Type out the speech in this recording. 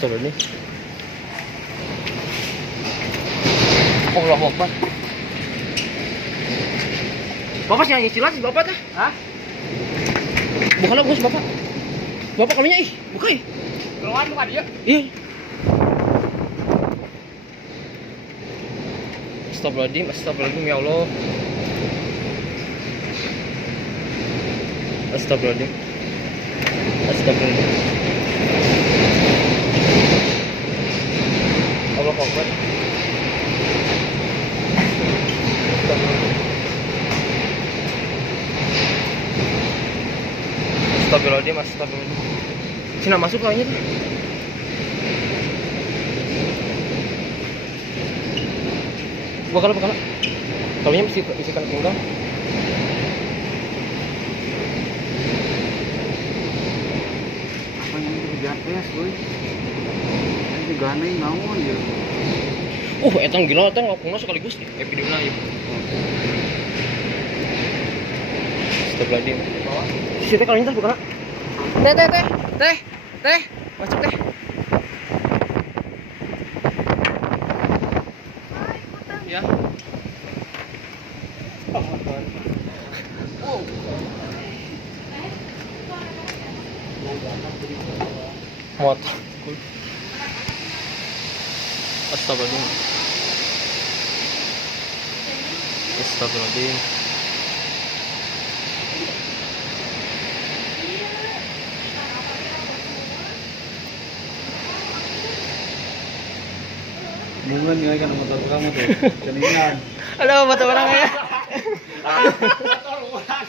Astagfirullah. Allahu Akbar. Bapak sih nyanyi silat bapak teh? Hah? Bukanlah bos bapak. Bapak kaminya buka ih. Keluar bukan dia. Iya. Astagfirullahaladzim ya Allah. Astagfirullahaladzim. Allah Akbar. Astagfirullahaladzim. Cina masuk kayaknya tuh. Bakal. Kalaunya isikan pinggang. Apa yang digates, boy? Ini ganeng naon ya? Etang gila etang ngapungna sekaligus videona ieu. Astagfirullahaladzim. Si teh kalaunya teh bukan. Teh. Masuk teh. Ya. Muat. Astagfirullahaladzim. Mungkin nilai kan motor kamu tuh. Keningan. Halo, motor orang ya. Motor orang.